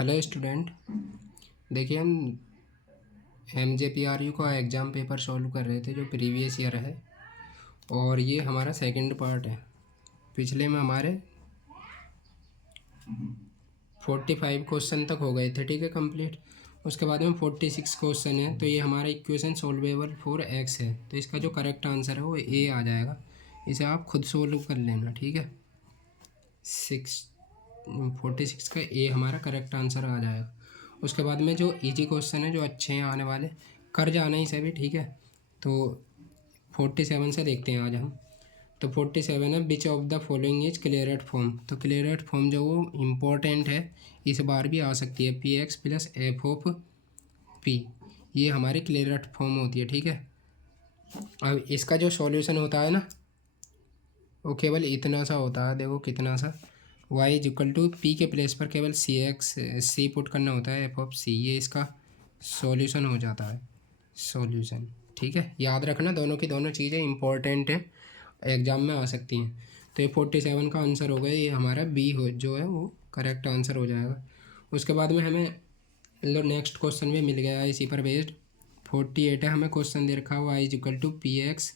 Hello student. देखिए हम MJPRU का एग्ज़ाम पेपर सॉल्व कर रहे थे जो प्रीवियस ईयर है, और ये हमारा सेकंड पार्ट है। पिछले में हमारे 45 क्वेश्चन तक हो गए थे, ठीक है, कंप्लीट। उसके बाद में 46 क्वेश्चन है, तो ये हमारा इक्वेशन सॉल्वेबल फॉर x है, तो इसका जो करेक्ट आंसर है वो A आ जाएगा। इसे आप खुद सोल्व कर लेना, ठीक है। 46 का A हमारा करेक्ट आंसर आ जाएगा। उसके बाद में जो इजी क्वेश्चन है, जो अच्छे हैं आने वाले, कर जाना ही सभी, ठीक है। तो 47 से देखते हैं आज हम। तो 47 है, which of the following is Clairaut form. तो क्लियरेट फॉर्म जो वो इम्पोर्टेंट है, इस बार भी आ सकती है, px plus F of p। ये हमारी क्लियरेट फॉर्म होती है, ठीक है। अब इसका जो सॉल्यूशन होता है ना, वो केवल इतना सा होता है, देखो कितना सा, y is equal to P के प्लेस पर केवल सी पुट करना होता है, एफ ऑफ सी। ये इसका सॉल्यूशन हो जाता है, सॉल्यूशन, ठीक है। याद रखना, दोनों की दोनों चीज़ें इंपॉर्टेंट है, एग्जाम में आ सकती हैं। तो ये 47 का आंसर हो गया, ये हमारा बी हो जो है वो करेक्ट आंसर हो जाएगा। उसके बाद में हमें लो नेक्स्ट क्वेश्चन भी मिल गया है इसी पर बेस्ड। 48 है, हमें क्वेश्चन दे रखा हुआ y is equal to P X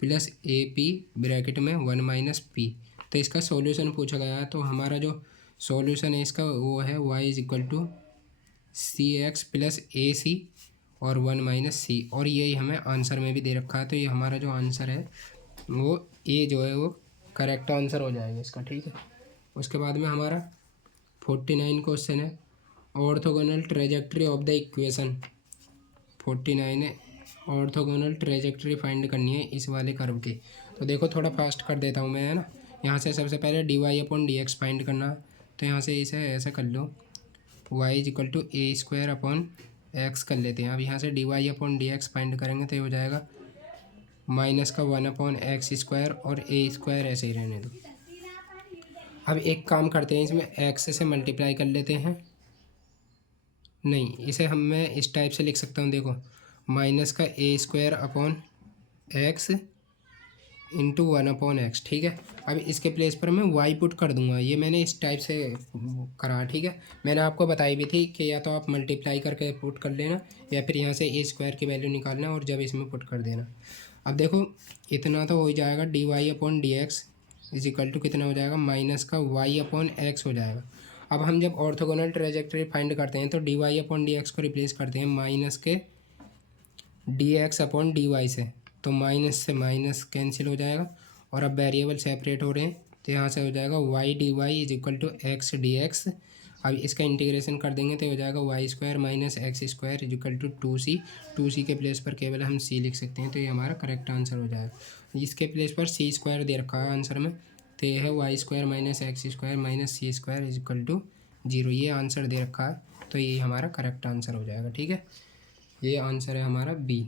plus A P bracket में 1 माइनस पी। तो इसका सॉल्यूशन पूछा गया है, तो हमारा जो सॉल्यूशन है इसका वो है y is equal to c x plus a c और 1 माइनस सी, और यही हमें आंसर में भी दे रखा है। तो ये हमारा जो आंसर है वो ए जो है वो करेक्ट आंसर हो जाएगा इसका, ठीक है। उसके बाद में हमारा 49 क्वेश्चन है, orthogonal trajectory of the equation. 49 है, ऑर्थोगोनल ट्रेजेक्ट्री फाइंड करनी है इस वाले कर्व की। तो देखो थोड़ा फास्ट कर देता हूँ मैं, है ना। यहाँ से सबसे पहले d Y upon D x find करना है। तो यहाँ से इसे ऐसे कर लो, y is equal to a square upon x कर लेते हैं। अब यहाँ से d Y upon D x find करेंगे तो ये हो जाएगा माइनस का 1 अपॉन एक्स स्क्वायर, और ए स्क्वायर ऐसे ही रहने दो। अब एक काम करते हैं, इसमें एक्स से मल्टीप्लाई कर लेते हैं। नहीं, इसे हम मैं इस टाइप से लिख सकता हूँ, देखो, माइनस का a square upon x into 1 upon x, ठीक है। अब इसके प्लेस पर मैं वाई पुट कर दूंगा, ये मैंने इस टाइप से करा, ठीक है। मैंने आपको बताई भी थी कि या तो आप मल्टीप्लाई करके पुट कर लेना, या फिर यहाँ से ए स्क्वायर की वैल्यू निकालना और जब इसमें पुट कर देना। अब देखो इतना तो हो जाएगा, D Y upon D X is equal to कितना हो जाएगा, माइनस का वाई अपॉन एक्स हो जाएगा। अब हम जब ऑर्थोगोनल ट्रेजेक्टरी फाइंड करते हैं तो D Y upon D X को रिप्लेस करते हैं माइनस के D X upon D Y से, तो माइनस से माइनस कैंसिल हो जाएगा। और अब वेरिएबल सेपरेट हो रहे हैं, तो यहाँ से हो जाएगा Y D Y is equal to X D X. अब इसका इंटीग्रेशन कर देंगे तो हो जाएगा Y square minus X square is equal to 2c। 2c के प्लेस पर केवल हम c लिख सकते हैं, तो ये हमारा करेक्ट आंसर हो जाएगा। इसके प्लेस पर c स्क्वायर दे रखा है आंसर में, तो ये है Y square minus X square minus C square is equal to 0। ये आंसर दे रखा है, तो ये हमारा करेक्ट आंसर हो जाएगा, ठीक है। ये आंसर है हमारा बी।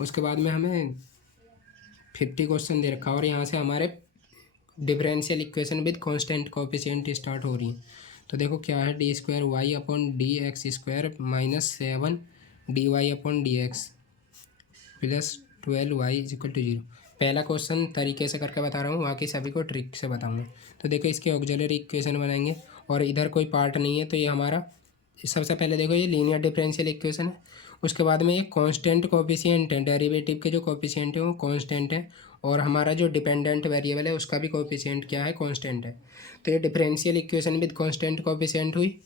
उसके बाद में हमें 50 क्वेश्चन दे रखा है, और यहाँ से हमारे differential equation with constant coefficient start हो रही है। तो देखो क्या है, D square Y upon D X square minus 7 D Y upon D X plus 12 Y is equal to 0। पहला क्वेश्चन तरीके से करके बता रहा हूँ, बाकी सभी को ट्रिक से बताऊँगा। तो देखो इसके ऑक्सिलरी इक्वेशन बनाएंगे, और इधर कोई पार्ट नहीं है, तो ये हमारा सबसे पहले देखो ये लीनियर डिफरेंशियल इक्वेशन है। उसके बाद में ये कांस्टेंट कोएफिशिएंट है, डेरिवेटिव के जो कोएफिशिएंट है वो कांस्टेंट है, और हमारा जो डिपेंडेंट वेरिएबल है उसका भी कोएफिशिएंट क्या है, कांस्टेंट है। तो ये differential equation with constant coefficient हुई।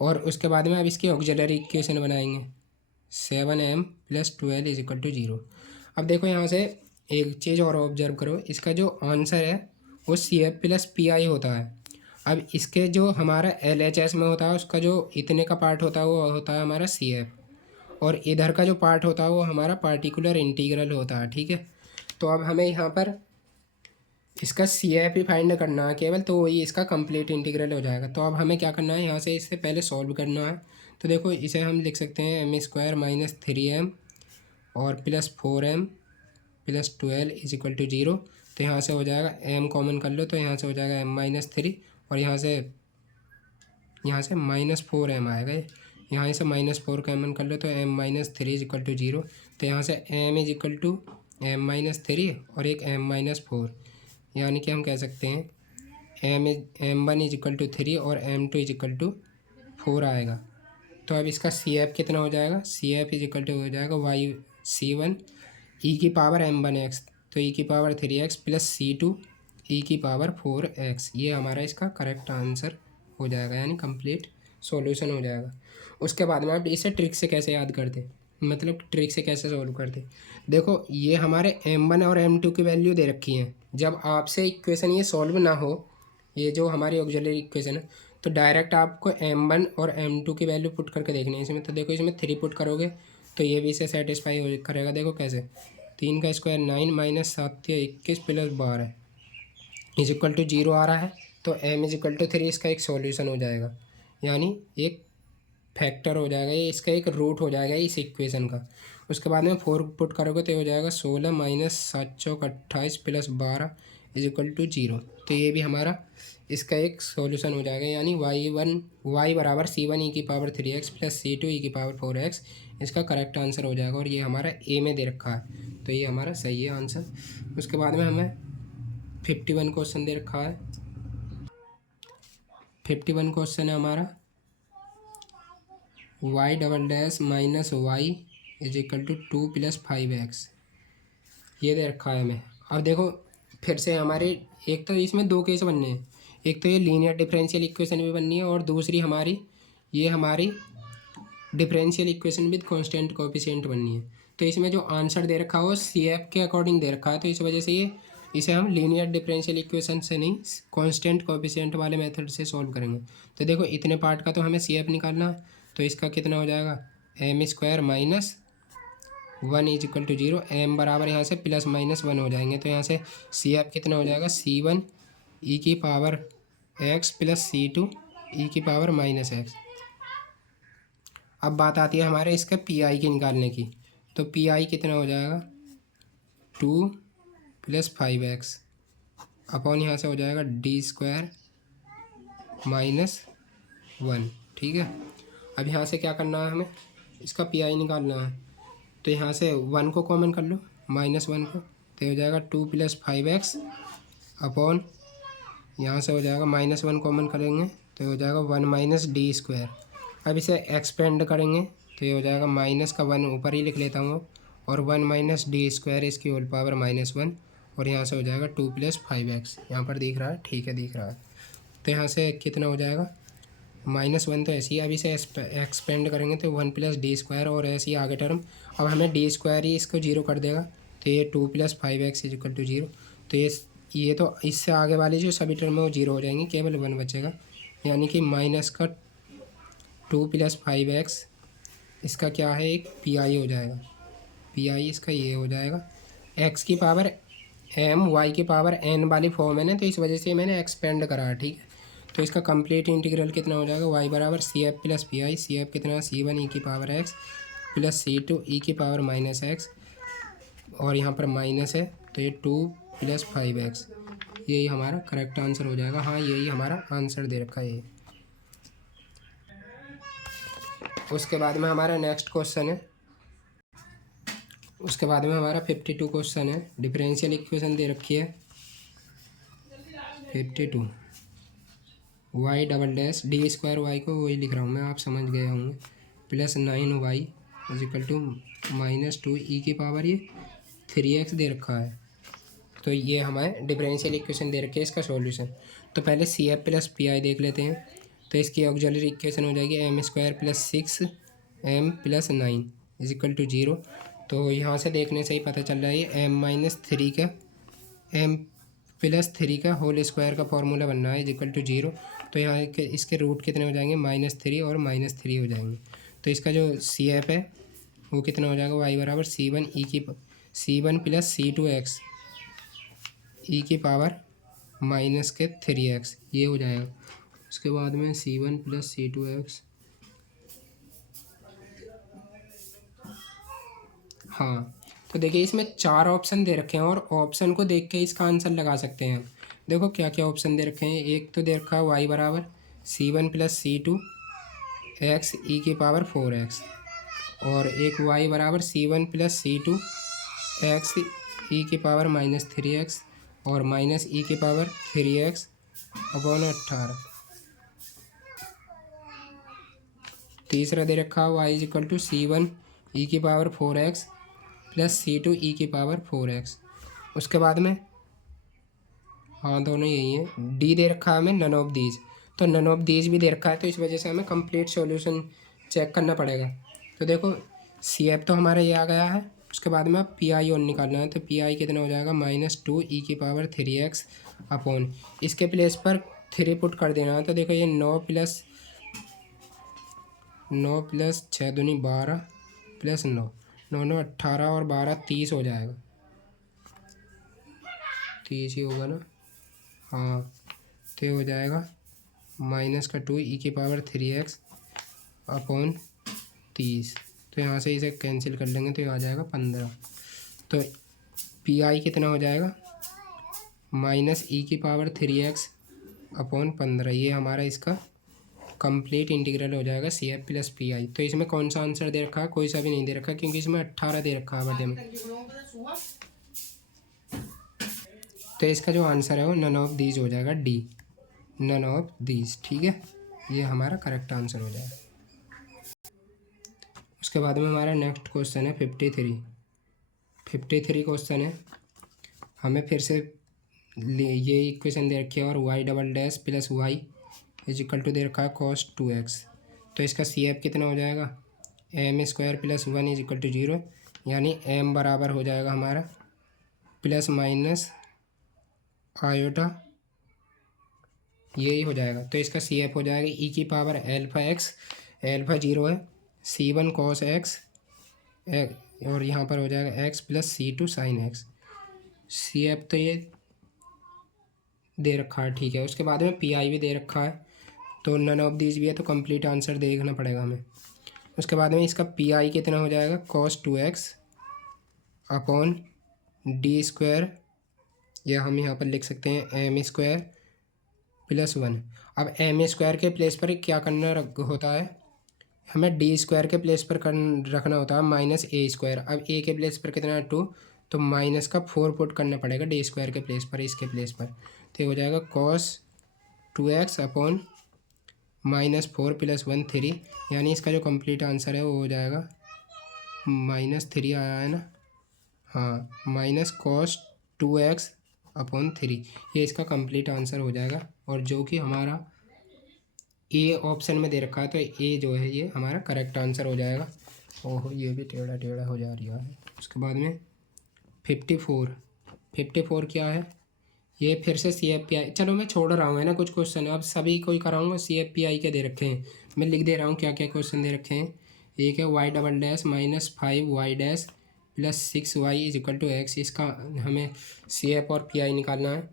और उसके बाद में अब इसकी ऑक्सिलरी इक्वेशन बनाएंगे, 7m plus 12 is equal to 0। अब देखो यहाँ से एक चीज़ और ऑब्जर्व करो, इसका जो आंसर है वो C F plus P I होता है। अब इसके जो हमारा एल एच एस में होता है उसका जो इतने का पार्ट होता है वो होता है हमारा सी एफ, और इधर का जो पार्ट होता है वो हमारा पार्टिकुलर इंटीग्रल होता है, ठीक है। तो अब हमें यहाँ पर इसका सी एफ ही फाइंड करना है केवल, तो वही इसका कंप्लीट इंटीग्रल हो जाएगा। तो अब हमें क्या करना है, यहाँ से इससे पहले सॉल्व करना है। तो देखो इसे हम लिख सकते हैं एम स्क्वायर माइनस 3m और plus 4m plus 12 is equal to 0। तो यहाँ से हो जाएगा m कॉमन कर लो, तो यहाँ से हो जाएगा m माइनस 3, और यहाँ से माइनस 4m आएगा। यहाँ से माइनस 4 कॉमन कर लो तो m minus 3 is equal to 0। तो यहाँ से m is equal to m minus 3 और एक m माइनस 4, यानी कि हम कह सकते हैं m1 इज इक्वल टू 3 और m2 इज इक्वल टू 4 आएगा। तो अब इसका सी एफ कितना हो जाएगा, C F is equal to हो जाएगा वाई सी वन ई की पावर एम वन एक्स, तो ई की power 3x plus c two e की पावर 4x। ये हमारा इसका करेक्ट आंसर हो जाएगा, यानी कंप्लीट सॉल्यूशन हो जाएगा। उसके बाद में आप इसे ट्रिक से कैसे याद करते, मतलब ट्रिक से कैसे सॉल्व करते। देखो ये हमारे m1 और m2 की वैल्यू दे रखी हैं। जब आपसे इक्वेशन ये सॉल्व ना हो, ये जो हमारी ऑक्सिलरी इक्वेशन है, तो डायरेक्ट आपको m1 और m2 की वैल्यू पुट करके देखनी है इसमें। तो देखो इसमें 3 पुट करोगे तो ये भी इसे सेटिस्फाई हो करेगा। देखो कैसे, 3 का square 9 minus 7 21 plus 12 is equal to 0 आ रहा है। तो m इज इक्वल टू 3 इसका एक सॉल्यूशन हो जाएगा, यानी एक फैक्टर हो जाएगा, ये इसका एक रूट हो जाएगा इस इक्वेशन का। उसके बाद में 4 पुट करोगे तो ये हो जाएगा 16 माइनस 7 चौक 28 प्लस 12 इज इक्वल टू 0। तो ये भी हमारा इसका एक सॉल्यूशन हो जाएगा, यानी y बराबर c1 ई की पावर 3x प्लस c2 ई की पावर 4x इसका करेक्ट आंसर हो जाएगा। और ये हमारा ए में दे रखा है, तो ये हमारा सही है आंसर। उसके बाद में हमें 51 क्वेश्चन दे रखा है। 51 क्वेश्चन है हमारा y double dash minus Y is equal to 2 plus 5x, ये दे रखा है हमें। अब देखो फिर से हमारे एक तो इसमें दो केस बनने हैं, एक तो ये लीनियर डिफरेंशियल इक्वेशन भी बननी है और दूसरी हमारी ये हमारी differential equation with constant coefficient बननी है। तो इसमें जो आंसर दे रखा है वो सी एफ के अकॉर्डिंग दे रखा है, तो इस वजह से ये इसे हम लीनियर डिफरेंशियल इक्वेशन से नहीं कांस्टेंट कोएफिशिएंट वाले मेथड से सॉल्व करेंगे। तो देखो इतने पार्ट का तो हमें सी एफ निकालना, तो इसका कितना हो जाएगा M square minus 1 is equal to 0। M बराबर यहाँ से प्लस माइनस 1 हो जाएंगे, तो यहाँ से सी एफ कितना हो जाएगा c1 ई की पावर x प्लस c2 ई की पावर माइनस एक्स। अब बात आती है हमारे इसका पी आई की निकालने की, तो पी आई कितना हो जाएगा 2 प्लस 5x अपॉन यहाँ से हो जाएगा डी स्क्वायर माइनस 1। ठीक है, अब यहाँ से क्या करना है, हमें इसका पी आई निकालना है। तो यहाँ से 1 को कॉमन कर लो, माइनस 1 को, तो हो जाएगा 2 प्लस 5x अपॉन यहाँ से हो जाएगा माइनस 1 कॉमन करेंगे तो हो जाएगा 1 माइनस डी स्क्वायर। अब इसे एक्सपेंड करेंगे तो ये हो जाएगा माइनस का 1 ऊपर ही लिख लेता हूँ और 1 माइनस डी स्क्वायर इसकी होल पावर माइनस 1 और यहाँ से हो जाएगा 2 प्लस 5x। यहाँ पर दिख रहा है, ठीक है दिख रहा है। तो यहाँ से कितना हो जाएगा माइनस 1 तो ऐसे ही, अब इसे एक्सपेंड करेंगे तो 1 प्लस डी स्क्वायर और ऐसे ही आगे टर्म। अब हमें डी स्क्वायर ही इसको 0 कर देगा, तो ये 2 plus 5x is equal to 0। तो ये तो इससे आगे वाली जो सभी टर्म है वो 0 हो जाएंगी, केवल 1 बचेगा, यानी कि माइनस का 2 प्लस 5x इसका क्या है एक पी आई हो जाएगा। पी आई इसका ये हो जाएगा x की पावर m y की पावर n वाली फॉर्म है ना, तो इस वजह से मैंने एक्सपेंड करा है। ठीक है, तो इसका कंप्लीट इंटीग्रल कितना हो जाएगा y बराबर C F plus P I. C F कितना है c1 ई की पावर x प्लस c2 ई की पावर माइनस एक्स और यहाँ पर माइनस है तो ये 2 प्लस 5x, यही हमारा करेक्ट आंसर हो जाएगा। हाँ यही हमारा आंसर दे रखा है ये। उसके बाद में हमारा नेक्स्ट क्वेश्चन है, उसके बाद में हमारा 52 क्वेश्चन है। डिफरेंशियल इक्वेशन दे रखी है 52 Y double dash D square Y को वही लिख रहा हूँ मैं, आप समझ गए होंगे, plus 9y is equal to minus 2 E की पावर ये 3x दे रखा है। तो ये हमारे डिफरेंशियल इक्वेशन दे रखी है, इसका सॉल्यूशन। तो पहले C F plus P I देख लेते हैं। तो इसकी ऑक्सिलरी इक्वेशन हो जाएगी M square plus 6 M plus 9 is equal to 0। तो यहाँ से देखने से ही पता चल रहा है ये एम माइनस 3 का एम प्लस 3 का होल स्क्वायर का फॉर्मूला बनना है इज इक्वल टू 0। तो यहाँ के इसके रूट कितने हो जाएंगे -3 और -3 हो जाएंगे। तो इसका जो सी एफ है वो कितना हो जाएगा वाई बराबर c1 प्लस c2x ई की पावर माइनस के 3x ये हो जाएगा। उसके बाद में c1 प्लस c2x, हाँ तो देखिए इसमें 4 ऑप्शन दे रखे हैं और ऑप्शन को देख के इसका आंसर लगा सकते हैं। देखो क्या क्या ऑप्शन दे रखे हैं, एक तो दे रखा है y बराबर c1 प्लस c2x ई की पावर 4x और एक y बराबर c1 प्लस c2x ई की पावर -3x और माइनस ई की पावर 3x अपॉन 18। तीसरा दे रखा है Y is equal to C1 E की पावर 4x प्लस C2 ई की पावर 4x। उसके बाद में हाँ दोनों यही है। डी दे रखा है हमें नन ऑफ दीज, तो नन ऑफ दीज भी दे रखा है, तो इस वजह से हमें कंप्लीट सॉल्यूशन चेक करना पड़ेगा। तो देखो CF तो हमारा ये आ गया है। उसके बाद में अब PI और निकालना है, तो PI कितना हो जाएगा -2 ई की पावर 3x अपॉन इसके प्लेस पर 3 पुट कर देना है। तो देखो ये 9 प्लस 6 दूनी 12 प्लस 9 9 9 18 और 12 30 हो जाएगा। 30 ही होगा ना, हाँ। तो ये हो जाएगा -2 ई की पावर 3x अपॉन 30। तो यहाँ से इसे कैंसिल कर लेंगे तो ये आ जाएगा 15। तो PI कितना हो जाएगा -e की पावर 3x अपॉन 15। ये हमारा इसका कंप्लीट इंटीग्रल हो जाएगा CF प्लस PI। तो इसमें कौन सा आंसर दे रखा है, कोई सा भी नहीं दे रखा, क्योंकि इसमें 18 दे रखा है बर्थडे में। तो इसका जो आंसर है वो नन ऑफ दीज हो जाएगा, डी नन ऑफ दीज। ठीक है, ये हमारा करेक्ट आंसर हो जाएगा। उसके बाद में हमारा नेक्स्ट क्वेश्चन है 53 क्वेश्चन है। हमें फिर से ये इक्वेशन दे रखी है और y double dash plus y is equal to दे रखा है cos 2x। तो इसका CF कितना हो जाएगा m² plus 1 is equal to 0, यानी m बराबर हो जाएगा हमारा प्लस माइनस आयोटा, यही हो जाएगा। तो इसका CF हो जाएगा e की पावर अल्फा x, अल्फा 0 है, C1 cos x और यहाँ पर हो जाएगा x plus C2 sin x। CF तो ये दे रखा है, ठीक है। उसके बाद में PI भी दे रखा है, तो नन ऑफ दीज भी है, तो कंप्लीट आंसर देखना पड़ेगा हमें। उसके बाद में इसका PI कितना हो जाएगा cos 2x अपॉन d², या हम यहाँ पर लिख सकते हैं m² प्लस 1। अब m² के प्लेस पर क्या करना होता है, हमें d² के प्लेस पर रखना होता है -a²। अब a के प्लेस पर कितना है 2, तो माइनस का 4 पुट करना पड़ेगा d² के प्लेस पर, इसके प्लेस पर। तो हो जाएगा cos 2x अपॉन -4 प्लस 1 3, यानी इसका जो कंप्लीट आंसर है वो हो जाएगा -3 आया है ना, हाँ, -cos 2x अपॉन 3। ये इसका कंप्लीट आंसर हो जाएगा, और जो कि हमारा ए ऑप्शन में दे रखा है, तो ए जो है ये हमारा करेक्ट आंसर हो जाएगा। ओहो, ये भी टेढ़ा टेढ़ा हो जा रहा है। उसके बाद में 54 क्या है, ये फिर से CF PI। चलो मैं छोड़ रहा हूँ है ना कुछ क्वेश्चन, अब सभी कोई कराऊंगा। CF PI के दे रखे हैं, मैं लिख दे रहा हूँ क्या क्या क्वेश्चन दे रखे हैं। एक है y double dash -5y dash plus 6y is equal to x। इसका हमें CF और PI निकालना है,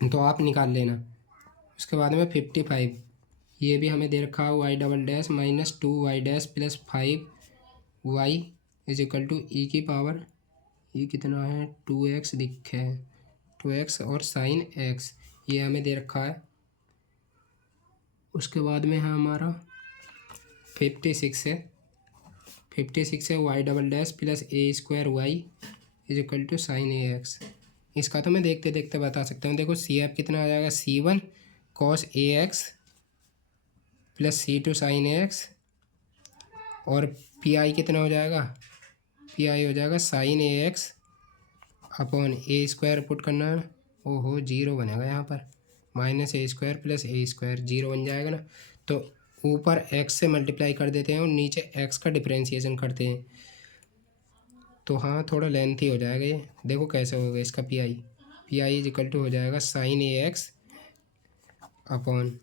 तो आप निकाल लेना। उसके बाद में 55, ये भी हमें दे रखा है y double dash -2y dash plus 5y is equal to e की पावर, ये कितना है 2x दिखे है, 2x और साइन x, ये हमें दे रखा है। उसके बाद में है हमारा 56 है y double dash plus a² y is equal to sine ax। इसका तो मैं देखते देखते बता सकता हूँ। देखो CF कितना आ जाएगा C1 cos ax plus C2 sin ax, और PI कितना हो जाएगा, PI हो जाएगा sign ax upon a² put करना है। ओहो, 0 बनेगा यहाँ पर, -a² प्लस a², 0 बन जाएगा ना। तो ऊपर x से मल्टीप्लाई कर देते हैं और नीचे x का डिफरेंशिएशन करते हैं, तो हाँ थोड़ा लेंथी हो जाएगा ये। देखो कैसे होगा इसका PI इज इक्वल टू हो जाएगा साइन ax अपॉन,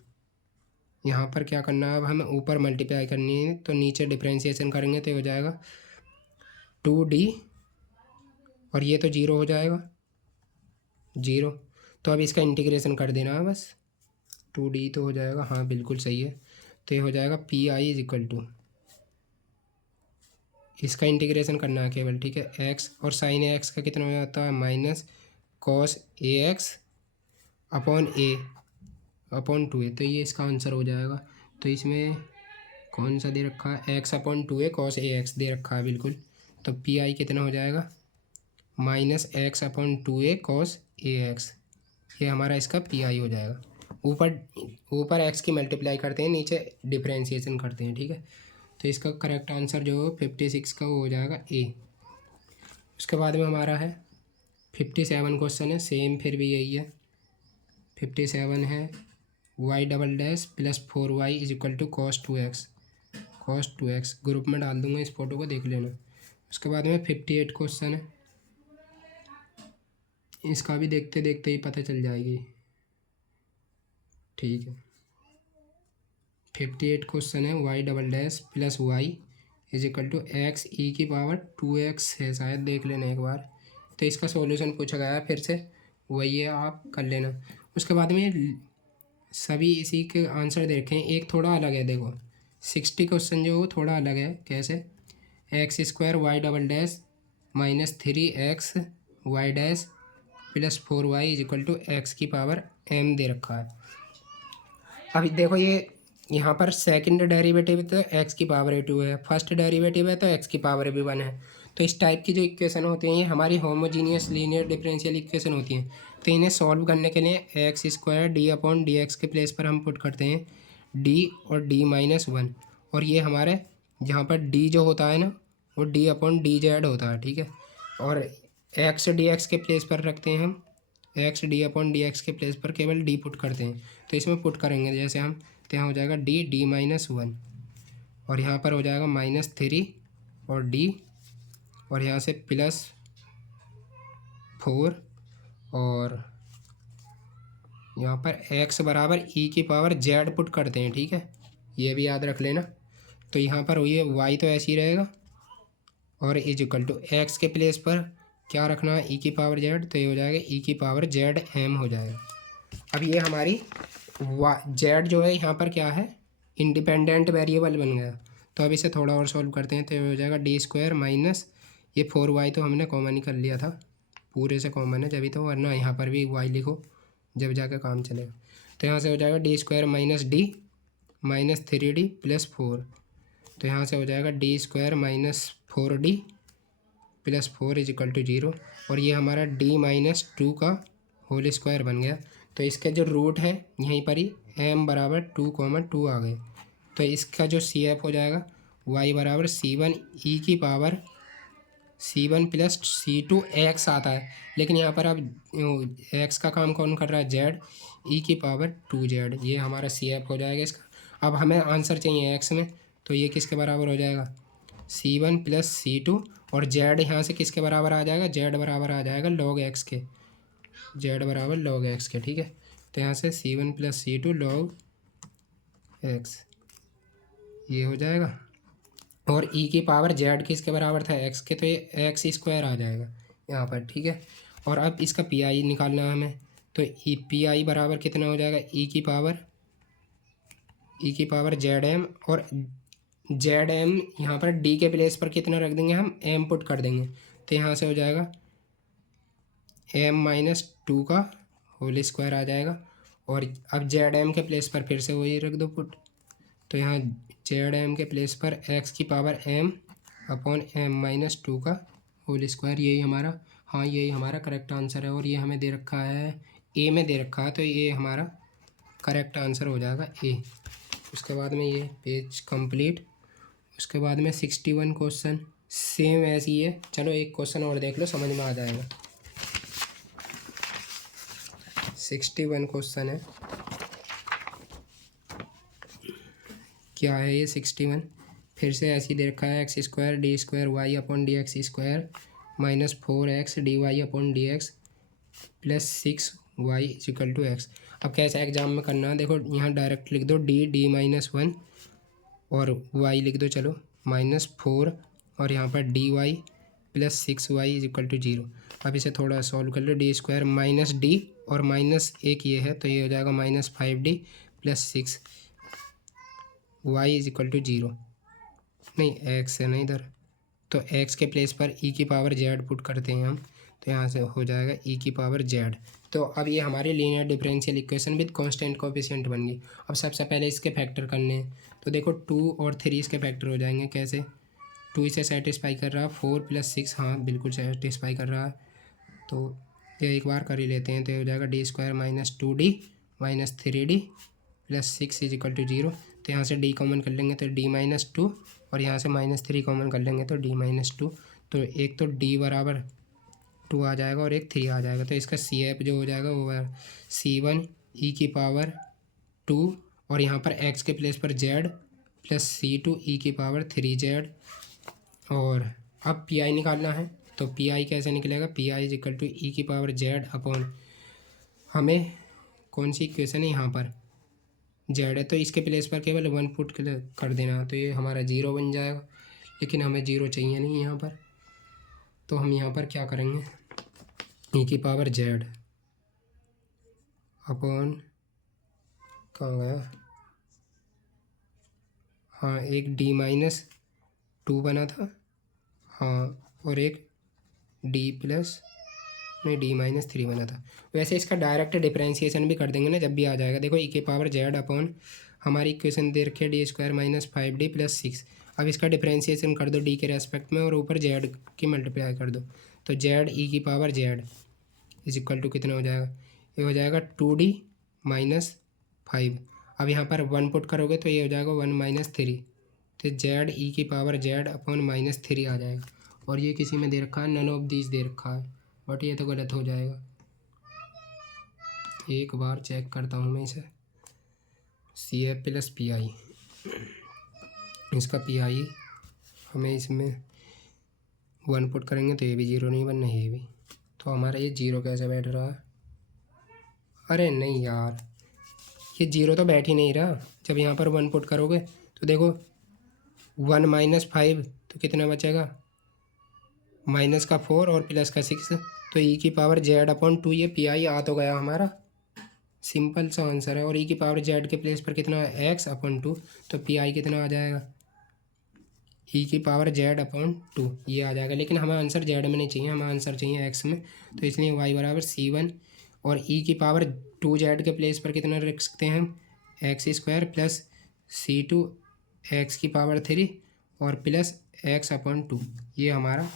यहाँ पर क्या करना है, अब हमें ऊपर मल्टीप्लाई करनी है, तो नीचे डिफरेंशिएशन करेंगे तो हो जाएगा 2d, और ये तो 0 हो जाएगा 0। तो अब इसका इंटीग्रेशन कर देना है बस, 2d तो हो जाएगा, हाँ बिल्कुल सही है। तो ये हो जाएगा PI इज इक्वल टू, इसका इंटीग्रेशन करना है केवल, ठीक है। x और साइन ax का कितना हो जाता है -cos ax upon a upon 2a। तो ये इसका आंसर हो जाएगा। तो इसमें कौन सा दे रखा है, x upon 2a cos ax दे रखा है बिल्कुल। तो PI कितना हो जाएगा -x upon 2a cos ax, ये हमारा इसका PI हो जाएगा। ऊपर ऊपर एक्स की मल्टीप्लाई करते हैं, नीचे डिफ्रेंशिएशन करते हैं, ठीक है। तो इसका करेक्ट आंसर जो 56 का वो हो जाएगा ए। उसके बाद में हमारा है 57 क्वेश्चन है, सेम फिर भी यही है। 57 है Y double dash plus 4y is equal to cos 2x। Cos 2x group में डाल दूंगा, इस फोटो को देख लेना। उसके बाद में 58 क्वेश्चन है, इसका भी देखते देखते ही पता चल जाएगी, ठीक है। 58 क्वेश्चन है Y double dash plus y is equal to x e की पावर 2x है शायद, देख लेना एक बार। तो इसका सॉल्यूशन पूछा गया है, फिर से वही है, आप कर लेना। उसके बाद में सभी इसी के आंसर देखें, एक थोड़ा अलग है, देखो 60 क्वेश्चन जो वो थोड़ा अलग है। कैसे? X square Y double dash minus 3x Y dash plus 4y is equal to X की पावर m दे रखा है। अभी देखो ये यहाँ पर सेकंड डेरिवेटिव है तो एक्स की पावर ए 2 है, फर्स्ट डेरिवेटिव है तो एक्स की पावर ए 1 है। तो इस टाइप की जो इक्वेशन होती हैं ये हमारी होमोजीनियस लीनियर डिफरेंशियल इक्वेशन होती हैं। तो इन्हें सॉल्व करने के लिए x square D upon D x के प्लेस पर हम पुट करते हैं डी और डी माइनस 1, और ये हमारे यहाँ पर डी जो होता है ना वो डी अपॉन डी जेड होता है, ठीक है। और एक्स डी एक्स के प्लेस पर रखते हैं हम x D upon D x के प्लेस पर केवल डी पुट करते हैं। तो इसमें पुट करेंगे जैसे हम, तो यहाँ हो जाएगा डी डी माइनस 1, और यहाँ पर हो जाएगा -3 और डी, और यहाँ से +4, और यहाँ पर x बराबर ई की पावर जेड पुट करते हैं, ठीक है, ये भी याद रख लेना। तो यहाँ पर हुई है y तो ऐसे ही रहेगा, और इज इक्वल टू एक्स के प्लेस पर क्या रखना है, ई की पावर जेड, तो ये हो जाएगा ई की पावर जेड एम हो जाएगा। अब ये हमारी जेड जो है यहाँ पर क्या है, इंडिपेंडेंट वेरिएबल बन गया। तो अब इसे थोड़ा और सॉल्व करते हैं, तो ये हो जाएगा डी स्क्वायर माइनस ये 4y तो हमने कॉमन ही कर लिया था, पूरे से कॉमन है जब तो, वरना यहाँ पर भी y लिखो जब जाकर काम चलेगा। तो यहाँ से हो जाएगा D square minus D minus 3d plus 4, तो यहाँ से हो जाएगा D square minus 4d plus 4 is equal to 0, और ये हमारा d माइनस 2 का होल स्क्वायर बन गया। तो इसके जो रूट है यहीं पर ही m बराबर 2, 2 आ गए। तो इसका जो सी एफ हो जाएगा y बराबर c1 ई की power c1 plus c2 x आता है, लेकिन यहाँ पर अब x का काम कौन कर रहा है, z, ई की पावर 2z, ये हमारा सी एफ हो जाएगा इसका। अब हमें आंसर चाहिए x में, तो ये किसके बराबर हो जाएगा, c1 प्लस c2, और z यहाँ से किसके बराबर आ जाएगा, z बराबर आ जाएगा log x के, z बराबर log x के, ठीक है। तो यहाँ से c1 plus c2 log x ये हो जाएगा, और ई की पावर जेड किसके बराबर था, एक्स के, तो ये एक्स स्क्वायर आ जाएगा यहाँ पर, ठीक है। और अब इसका पी आई निकालना है हमें, तो ई पी आई बराबर कितना हो जाएगा, ई की पावर जेड एम, और जेड एम यहाँ पर डी के प्लेस पर कितना रख देंगे हम, एम पुट कर देंगे। तो यहाँ से हो जाएगा एम माइनस 2 का होल स्क्वायर आ जाएगा, और अब जेड एम के प्लेस पर फिर से वही रख दो पुट। तो यहाँ जेड एम के प्लेस पर एक्स की power M upon M minus 2 का होल स्क्वायर, यही हमारा, हाँ यही हमारा करेक्ट आंसर है। और ये हमें दे रखा है ए में दे रखा है, तो ये हमारा करेक्ट आंसर हो जाएगा ए। उसके बाद में ये पेज कंप्लीट। उसके बाद में 61 क्वेश्चन सेम ऐसी है। चलो एक क्वेश्चन और देख लो, समझ में आ जाएगा। 61 क्वेश्चन है, क्या है ये 61, फिर से ऐसी दे रखा है X square D square Y upon D X square minus 4x D Y upon D X plus 6y equal to X. अब कैसे एग्जाम में करना है, देखो यहाँ डायरेक्ट लिख दो डी माइनस 1 और y लिख दो, चलो -4, और यहाँ पर D Y plus 6y equal to 0। अब इसे थोड़ा सॉल्व कर लो, डी स्क्वायर माइनस डी और माइनस एक ये है, तो ये हो जाएगा -5d plus 6y is equal to 0, नहीं एक्स है ना इधर, तो एक्स के प्लेस पर ई की पावर जेड पुट करते हैं हम, तो यहाँ से हो जाएगा ई की पावर जेड। तो अब ये हमारी linear differential equation with constant coefficient बन गई। अब सबसे पहले इसके फैक्टर करने हैं, तो देखो 2 और 3 इसके फैक्टर हो जाएंगे। कैसे, 2 इसे सेटिस्फाई कर रहा है, 4 प्लस 6 हाँ बिल्कुल सेटिस्फाई कर रहा है, तो ये एक बार कर ही लेते हैं। तो ये हो जाएगा D square minus 2d -3d plus 6 is equal to 0। तो यहाँ से d कॉमन कर लेंगे तो d-2 और यहाँ से -3 कॉमन कर लेंगे तो d-2। तो एक तो d बराबर 2 आ जाएगा और एक 3 आ जाएगा। तो इसका CF जो हो जाएगा वो C1 e की पावर 2 और यहाँ पर x के प्लेस पर z प्लस C2 e की पावर 3z। और अब PI निकालना है तो PI कैसे निकलेगा, PI is equal to e की पावर z अपॉन, हमें कौन सी इक्वेशन है यहाँ पर z है तो इसके प्लेस पर केवल 1 पुट कर देना तो ये हमारा 0 बन जाएगा। लेकिन हमें 0 चाहिए नहीं यहाँ पर, तो हम यहाँ पर क्या करेंगे, ई की पावर z अपॉन, कहाँ गया, हाँ एक d-2 बना था, हाँ और एक d+3 बना था। वैसे इसका डायरेक्ट डिफरेंशिएशन भी कर देंगे ना जब भी आ जाएगा। देखो ई के पावर z अपॉन, हमारी इक्वेशन दे रखी है d² - 5d + 6। अब इसका डिफरेंशिएशन कर दो d के रेस्पेक्ट में और ऊपर z की मल्टीप्लाई कर दो तो z ई की power z is equal to कितना हो जाएगा, ये हो जाएगा 2d - 5। अब यहाँ पर 1 पुट करोगे तो ये हो जाएगा 1 - 3, तो z ई की पावर z अपॉन -3 आ जाएगा। और ये किसी में दे रखा है, नन ऑफ दीज दे रखा है, बट ये तो गलत हो जाएगा। एक बार चेक करता हूँ मैं इसे, CF प्लस PI, इसका PI हमें इसमें 1 पुट करेंगे तो ये भी 0 नहीं बनना, ये भी, तो हमारा ये 0 कैसे बैठ रहा है, अरे नहीं यार ये 0 तो बैठ ही नहीं रहा। जब यहाँ पर 1 पुट करोगे तो देखो 1 - 5 तो कितना बचेगा, -4 और +6, तो ई की पावर z अपॉन 2, ये PI आ तो गया हमारा, सिंपल सा आंसर है। और ई की पावर z के प्लेस पर कितना है, x अपॉन 2, तो PI कितना आ जाएगा, ई की पावर z अपॉन 2 ये आ जाएगा। लेकिन हमें आंसर z में नहीं चाहिए, हमें आंसर चाहिए x में, तो इसलिए y बराबर C1 और ई की पावर 2z के प्लेस पर कितना रख सकते हैं हम, x² प्लस C2 x की पावर 3 और प्लस x अपॉन 2, ये हमारा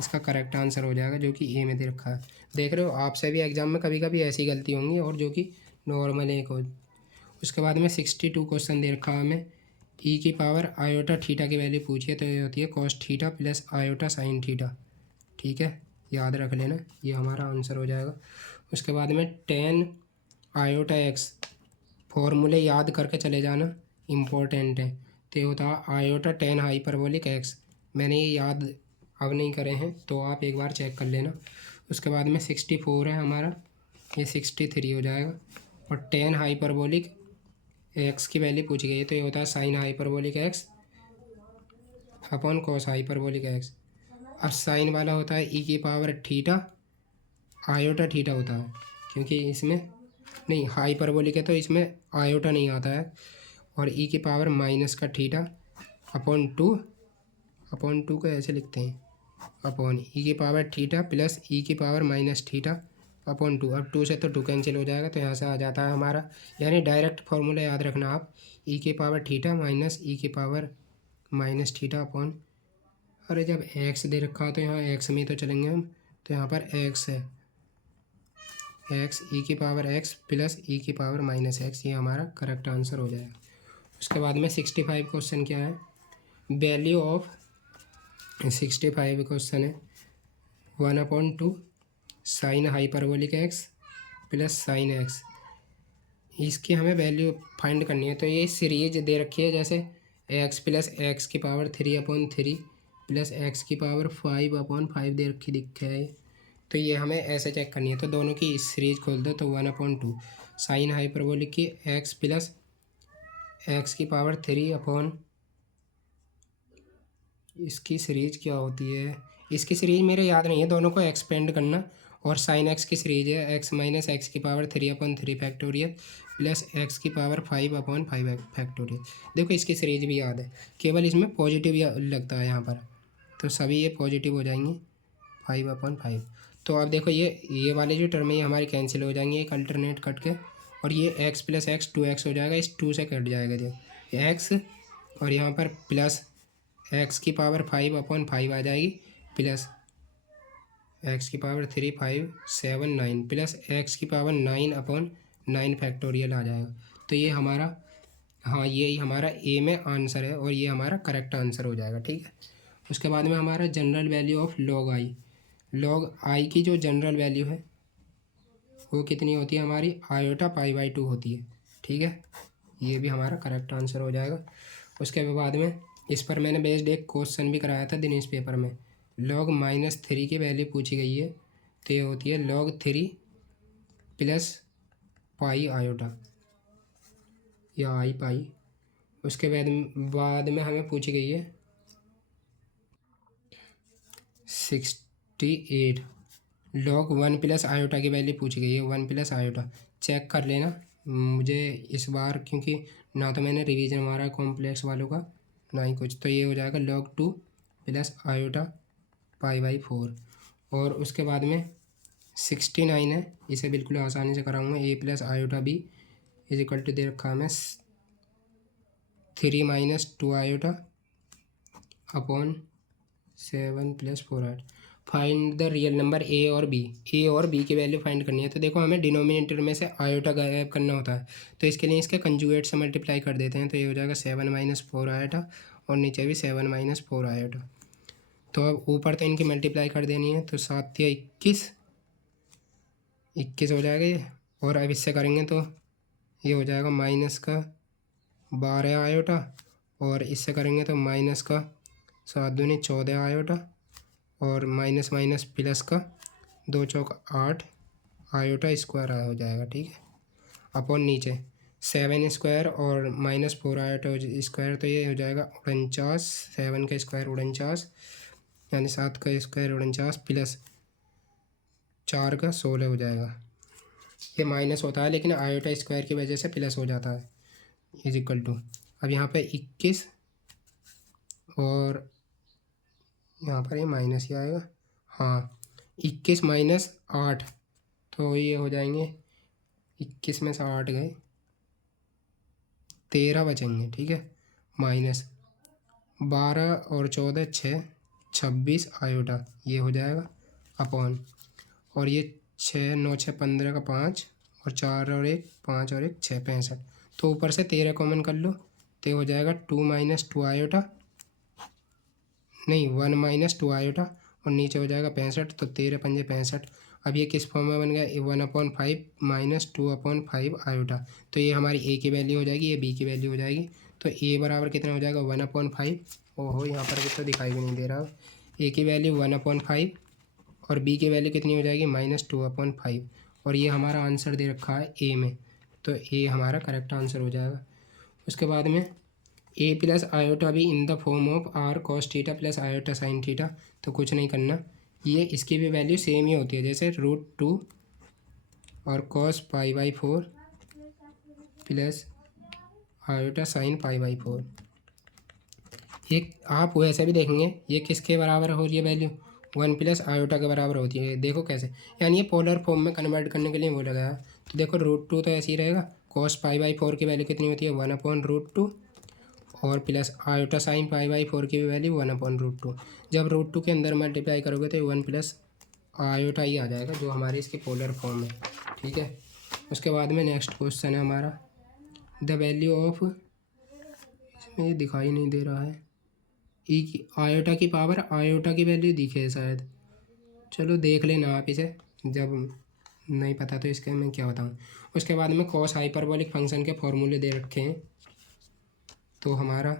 इसका करेक्ट आंसर हो जाएगा जो कि ए में दे रखा है। देख रहे हो आपसे भी एग्जाम में कभी कभी ऐसी गलती होंगी और जो कि नॉर्मल एक हो। उसके बाद में 62 क्वेश्चन दे रखा है हमें, ई की पावर आयोटा थीटा की वैल्यू पूछिए तो ये होती है cos theta plus iota sine theta, ठीक है, याद रख लेना, ये हमारा आंसर हो जाएगा। उसके बाद में 10 आयोटा x, फॉर्मूले याद करके चले जाना, इम्पोर्टेंट है। तो ये होता है आयोटा 10 हाइपरबोलिक x, मैंने ये याद अब नहीं करे हैं तो आप एक बार चेक कर लेना। उसके बाद में 64 है हमारा, ये 63 हो जाएगा। और 10 हाइपरबोलिक x की वैल्यू पूछी गई है तो ये होता है sine hyperbolic x upon cos hyperbolic x। अब साइन वाला होता है ई की पावर थीटा आयोटा थीटा होता है, क्योंकि इसमें नहीं हाइपरबोलिक है तो इसमें आयोटा नहीं आता है। और ई की पावर माइनस का थीटा अपॉन 2 को ऐसे लिखते हैं, अपॉन ई की पावर थीटा प्लस ई की पावर माइनस थीटा अपॉन 2। अब 2 से तो 2 कैंसिल हो जाएगा तो यहाँ से आ जाता है हमारा, यानी डायरेक्ट फार्मूला याद रखना आप, ई की पावर थीटा माइनस ई की पावर माइनस थीटा अपॉन, अरे जब एक्स दे रखा है तो यहाँ एक्स में तो चलेंगे हम, तो यहाँ पर एक्स है, एक्स ई की पावर एक्स प्लस ई की पावर माइनस एक्स, ये हमारा करेक्ट आंसर हो जाएगा। उसके बाद में 65 क्वेश्चन क्या है, वैल्यू ऑफ 65 क्वेश्चन है 1/2 sine hyperbolic x plus sine x, इसकी हमें वैल्यू फाइंड करनी है। तो ये सीरीज दे रखी है, जैसे एक्स प्लस एक्स की पावर 3/3 प्लस एक्स की पावर 5/5 दे रखी दिखे है, तो ये हमें ऐसे चेक करनी है। तो दोनों की सीरीज खोल दो तो 1/2 साइन हाइपरबोलिक की एक्स प्लस एक्स की पावर 3 इसकी सीरीज क्या होती है, इसकी सीरीज मेरे याद नहीं है, दोनों को एक्सपेंड करना। और साइन एक्स की सीरीज है एक्स माइनस एक्स की पावर 3/3 फैक्टोरियल प्लस एक्स की पावर 5/5 फैक्टोरियल। देखो इसकी सीरीज भी याद है, केवल इसमें पॉजिटिव लगता है यहाँ पर, तो सभी ये पॉजिटिव हो जाएंगे 5/5। तो अब देखो ये वाले जो टर्म है हमारी कैंसिल हो जाएंगे एक अल्टरनेट कट के, और ये एक्स प्लस एक्स 2x हो जाएगा, इस 2 से कट जाएगा देखो एक्स, और यहाँ पर प्लस एक्स की पावर 5/5 आ जाएगी प्लस एक्स की पावर 3 5 7 9 प्लस एक्स की पावर 9/9 9 फैक्टोरियल आ जाएगा। तो ये हमारा, हाँ यही हमारा ए में आंसर है और ये हमारा करेक्ट आंसर हो जाएगा, ठीक है। उसके बाद में हमारा general value of log I. Log I की जो जनरल वैल्यू है वो कितनी होती है हमारी, आयोटा पाई/2 होती है, ठीक है। ये भी हमारा करेक्ट आंसर हो जाएगा। उसके बाद में इस पर मैंने बेस्ड एक क्वेश्चन भी कराया था दिनेश पेपर में। log -3 की वैल्यू पूछी गई है, तो ये होती है log 3 प्लस पाई आयोटा या आई पाई। उसके बाद में हमें पूछी गई है 68 log 1 प्लस आयोटा की वैल्यू पूछी गई है, 1 प्लस आयोटा। चेक कर लेना मुझे इस बार, क्योंकि ना तो मैंने रिवीजन मारा है कॉम्प्लेक्स वालों का ना ही कुछ। तो ये हो जाएगा log 2 प्लस आयोटा पाई/4। और उसके बाद में 69 है, इसे बिल्कुल आसानी से कराऊंगा। A plus iota b is equal to दे रखा है मैं 3 - 2 iota upon 7 + 4 iota. Find the real number a और बी। ए और बी की वैल्यू फाइंड करनी है। तो देखो हमें डिनोमिनेटर में से आयोटा गायब करना होता है, तो इसके लिए इसके कंजुगेट से मल्टीप्लाई कर देते हैं। तो ये हो जाएगा 7 - 4 आयोटा और नीचे भी 7 - 4 आयोटा। तो अब ऊपर तो इनकी मल्टीप्लाई कर देनी है, तो 7 या 21 हो जाएगा ये। और अब इससे करेंगे तो ये हो जाएगा -12 आयोटा, और इससे करेंगे तो -7 दूनी 14 आयोटा, और माइनस माइनस प्लस का 2 चौक 8 आयोटा स्क्वायर हो जाएगा, ठीक है। अपॉन नीचे 7 स्क्वायर और -4 आयोटा स्क्वायर, तो ये हो जाएगा 49। 7 का स्क्वायर 49, यानी 7 का स्क्वायर 49 प्लस 4 का 16 हो जाएगा। ये माइनस होता है लेकिन आयोटा स्क्वायर की वजह से प्लस हो जाता है, इज इक्वल टू। अब यहाँ पे 21 और यहाँ पर ये माइनस ही आएगा, हाँ 21 - 8, तो ये हो जाएंगे 21 में से 8 गए 13 बचेंगे, ठीक है। -12 और 14 6 26 आयोटा ये हो जाएगा अपॉन, और ये 6 9 6 15 का 5 और 4 और 1 5 और 1 6 65। तो ऊपर से 13 कॉमन कर लो, तो हो जाएगा 2 - 2 आयोटा, नहीं 1 - 2 आयोटा, और नीचे हो जाएगा 65। तो 13 पंजे 65। अब ये किस फॉर्म में बन गया, 1/5 - 2/5 आयोटा। तो ये हमारी ए की वैल्यू हो जाएगी, ये बी की वैल्यू हो जाएगी। तो ए बराबर कितना हो जाएगा 1/5। ओहो यहाँ पर भी तो दिखाई भी नहीं दे रहा। ए की वैल्यू 1/5 और बी की वैल्यू कितनी हो जाएगी -2/5। और ये हमारा आंसर दे रखा है ए में, तो ए हमारा करेक्ट आंसर हो जाएगा। उसके बाद में ए प्लस आयोटा भी in the form of R cos theta plus iota sine theta. तो कुछ नहीं करना, ये इसकी भी वैल्यू सेम ही होती है, जैसे √2 और कॉस पाई/4 प्लस आयोटा साइन पाई/4। ये आप वैसे भी देखेंगे ये किसके बराबर हो रही है वैल्यू, 1 प्लस आयोटा के बराबर होती है। देखो कैसे, यानी ये पोलर फॉर्म में कन्वर्ट करने के लिए वो लगाया। तो देखो √2 तो ऐसे ही रहेगा, कॉस पाई/4 की वैल्यू कितनी होती है 1/√2, और प्लस आयोटा साइन पाई/4 की भी वैल्यू 1/√2। जब √2 के अंदर मल्टीप्लाई करोगे तो 1 प्लस आयोटा ही आ जाएगा, जो हमारी इसकी पोलर फॉर्म है, ठीक है। उसके बाद में नेक्स्ट क्वेश्चन है हमारा द वैल्यू ऑफ, इसमें ये दिखाई नहीं दे रहा है, ई की आयोटा की पावर, आयोटा की वैल्यू दिखे है शायद, चलो देख लेना आप इसे, जब नहीं पता तो इसके मैं क्या बताऊँ। उसके बाद में कॉस हाइपरबोलिक फंक्शन के फॉर्मूले दे रखे हैं। तो हमारा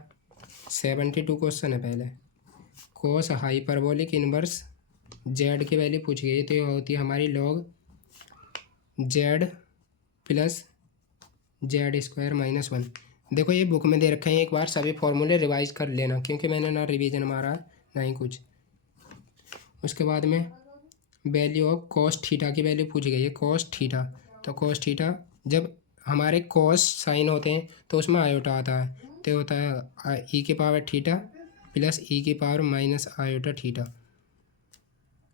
72 क्वेश्चन है। पहले कॉस हाइपरबोलिक इनवर्स जेड की वैल्यू पूछी गई है, तो ये होती है हमारी log जेड प्लस Z² - 1। देखो ये बुक में दे रखे हैं, एक बार सभी फॉर्मूले रिवाइज कर लेना, क्योंकि मैंने ना रिवीजन मारा है ना ही कुछ। उसके बाद में वैल्यू ऑफ कॉस थीटा की वैल्यू पूछी गई है, कॉस थीटा। तो कॉस थीटा जब हमारे कॉस साइन होते हैं तो उसमें आयोटा आता है, तो होता है ई की पावर थीटा प्लस ई की power minus iota theta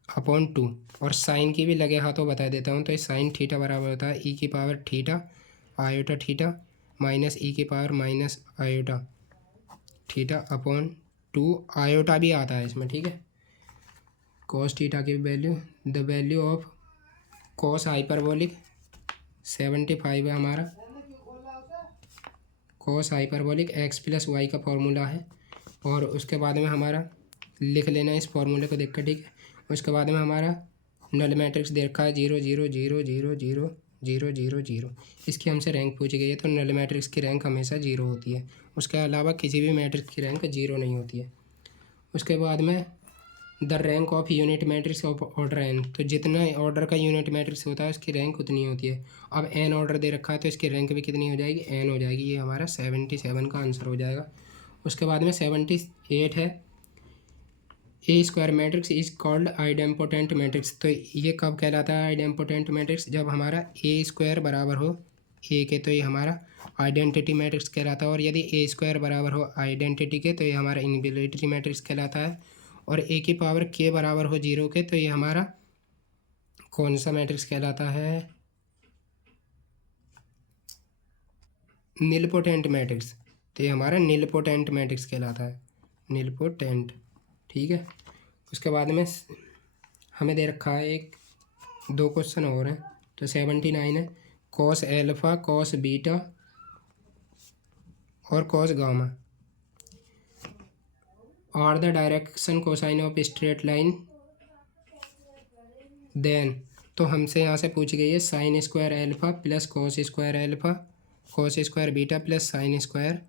upon 2। और साइन की भी लगे हाथों बता देता हूँ, तो ये साइन थीटा बराबर होता है ई की power theta iota theta minus e की power minus iota theta upon 2। Iota भी आता है इसमें, ठीक है। कॉस थीटा की value, the value of cos hyperbolic 75 है हमारा cos hyperbolic x plus y का फॉर्मूला है। और उसके बाद में हमारा लिख लेना इस फॉर्मूले को देखकर, ठीक है। उसके बाद में हमारा नल मैट्रिक्स दे रखा है 0 0 0 0 0 0 0 0। इसकी हमसे रैंक पूछी गई है, तो नल मैट्रिक्स की रैंक हमेशा 0 होती है। उसके अलावा किसी भी मैट्रिक्स की रैंक 0 नहीं होती है। उसके बाद में the rank of unit matrix of order N, तो जितना ऑर्डर का यूनिट मैट्रिक्स होता है उसकी रैंक उतनी होती है। अब एन ऑर्डर दे रखा है तो इसकी रैंक भी कितनी हो जाएगी, एन हो जाएगी। ये हमारा 77 का आंसर हो जाएगा। उसके बाद में 78 है a square matrix is called idempotent matrix. तो ये कब कहलाता है आइडेम्पोटेंट मैट्रिक्स, जब हमारा ए स्क्वायर बराबर हो ए के, तो ये हमारा आइडेंटिटी मैट्रिक्स कहलाता है। और यदि ए स्क्वायर बराबर हो आइडेंटिटी के, तो ये हमारा इनविजिबिलिटी मैट्रिक्स कहलाता है। और ए की पावर के बराबर हो 0 के, तो ये हमारा कौन सा मैट्रिक्स कहलाता है, निलपोटेंट मैट्रिक्स। तो ये हमारा निलपोटेंट मैट्रिक्स कहलाता है, निलपोटेंट, ठीक है। उसके बाद में हमें दे रखा है एक 2 क्वेश्चन और हैं। तो 79 है कॉस एल्फा कॉस बीटा और cos gamma are the direction cosine of straight line then. तो हमसे यहाँ से पूछी गई है sine square alpha plus cos square alpha cos square beta plus sine square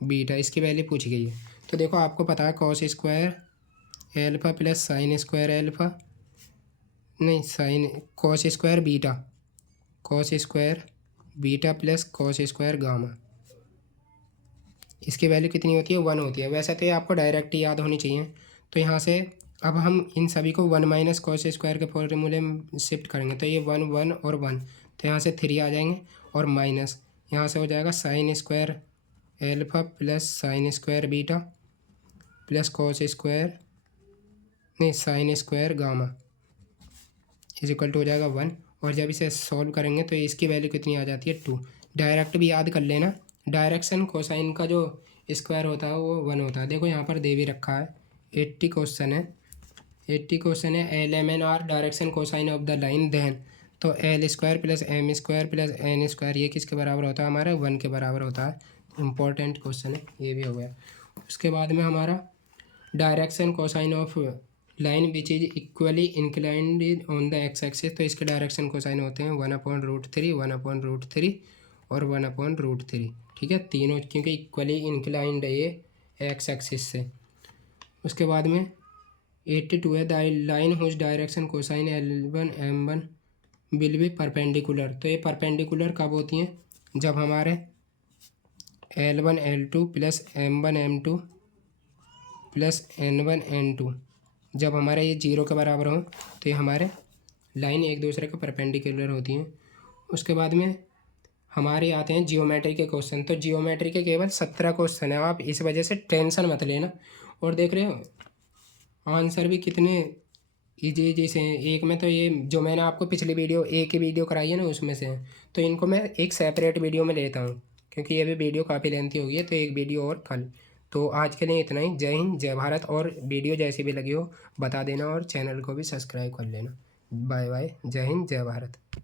beta, इसकी वैल्यू पूछी गई है। तो देखो आपको पता है cos square alpha plus sine square alpha, नहीं sine cos square beta plus cos square gamma, इसकी वैल्यू कितनी होती है, 1 होती है। वैसे तो ये आपको डायरेक्ट याद होनी चाहिए। तो यहाँ से अब हम इन सभी को 1 माइनस कॉस स्क्वायर के फॉर्मूले में शिफ्ट करेंगे। तो ये 1 1 और 1, तो यहाँ से 3 आ जाएंगे और माइनस यहाँ से हो जाएगा sine square alpha plus sine square beta plus cos square नहीं sine square gamma is equal to हो जाएगा 1। और जब इसे सॉल्व करेंगे तो इसकी वैल्यू कितनी आ जाती है 2। डायरेक्ट भी याद कर लेना, डायरेक्शन कोसाइन का जो स्क्वायर होता है वो 1 होता है। देखो यहाँ पर दे भी रखा है 80 क्वेश्चन है l m n are direction cosine of the line then. तो l square plus m square plus n square ये किसके बराबर होता है, हमारा 1 के बराबर होता है। इंपॉर्टेंट क्वेश्चन है, ये भी हो गया। उसके बाद में हमारा direction cosine of line which is equally inclined on the x axis. तो इसके डायरेक्शन कोसाइन होते हैं 1/√3 1/√3 और 1/√3, ठीक है। तीनों क्योंकि इक्वली इंक्लाइंड है ये एक्स एक्सिस से। उसके बाद में 82 है the line whose direction cosine L1 M1 will be perpendicular. तो ये परपेंडिकुलर कब होती हैं, जब हमारे L1 L2 plus M1 M2 plus N1 N2 जब हमारे ये 0 के बराबर हो, तो ये हमारे लाइन एक दूसरे के परपेंडिकुलर होती हैं। उसके बाद में हमारे आते हैं जियोमेट्री के क्वेश्चन। तो जियोमेट्री के केवल 17 क्वेश्चन है, आप इस वजह से टेंशन मत लेना। और देख रहे हो आंसर भी कितने ईजी से हैं। एक में तो ये जो मैंने आपको पिछली वीडियो एक ही वीडियो कराई है ना उसमें से हैं, तो इनको मैं एक सेपरेट वीडियो में लेता हूँ क्योंकि ये भी वीडियो काफ़ी लेंथी हो गई है। तो एक वीडियो और कल। तो आज के लिए इतना ही। जय हिंद जय भारत। और वीडियो जैसी भी लगी हो बता देना और चैनल को भी सब्सक्राइब कर लेना। बाय बाय, जय हिंद जय भारत।